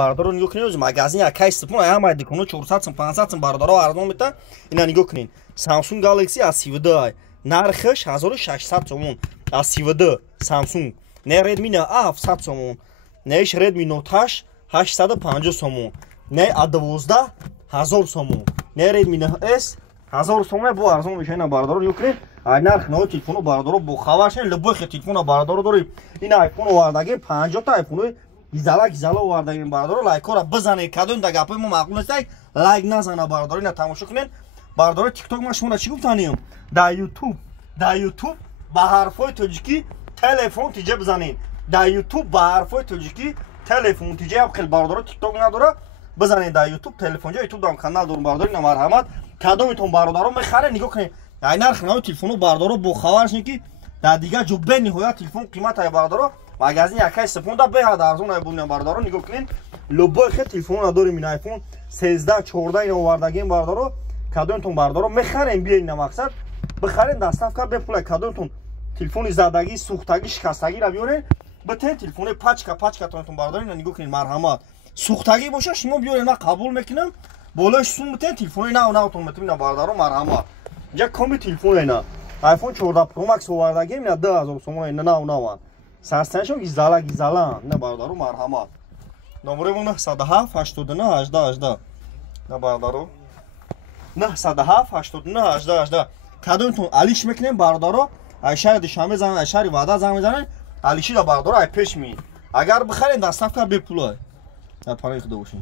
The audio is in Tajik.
бардору нигоҳ кунед. Магазин якай сипун ҳамаи дуконо 400 сум 500 сум бардоро арзон мета. Ина нигоҳ кунед. Samsung Galaxy A32 нархаш 1600 сомон. A32 Samsung. Не Redmi 700 сомон. Неш Redmi Note 8 850 сомон. Не A12 1000 сомон. Не Redmi S 1000 сомон бо арзон мешина бардоро нигоҳ кунед. Ай нарх но телефону бардоро бо хаваршен любой хе телефона бардоро дорем. Ин iPhone овардаги 50 та iPhone гизала овардаги бардоро лайкора бизане кадон да гапи мо мақбул нест. Лайк назана бардоро ина тамошо кунед. Бардоро TikTok ма шумо чӣ гуфтанем? Да YouTube ба ҳарфои тоҷикӣ телефон тиҷа бизанед. Да YouTube ба ҳарфои тоҷикӣ телефон тиҷа ҳам хел бардоро TikTok надора бизанед. Да YouTube телефонҷо YouTube дам канал дорум бардоро ина марҳамат кадомитон бародаро мехаре нигоҳ кунед. Ай нарх нави телефону бардоро бо хаваршин ки да дига ҷо бе ниҳоят телефон қиматаи бардоро магазин якай сипунда беҳад арзон ай булне бардоро нигоҳ кунед. Любой хел телефон дорем ин iPhone 13 14 ин овардагин бардоро кадомитон бардоро мехарем биен ина мақсад бихарен даставка бепулай кадомитон телефони задаги сӯхтаги шикастаги ра биёрен битен телефони пачкатонтон бардоро ина нигоҳ кунед марҳамат сӯхтаги боша шумо биёрен ман қабул мекунам болои сум битен телефони навтон метавона бардоро марҳамат як коми телефон ина iPhone 14 Pro Max овардаги ина 2000 сомон ина наван сарстаншон гизала ина бардоро марҳамат номеремон 907 89 18 18 ина бардоро 907 89 18 18 кадомитон алиш мекунем бардоро ай шаҳри душанбе занг ай шаҳри ваъда занг мезанен алиши да бардоро ай пеш меин агар бихарен даставка бепулай ай параи худо бошед.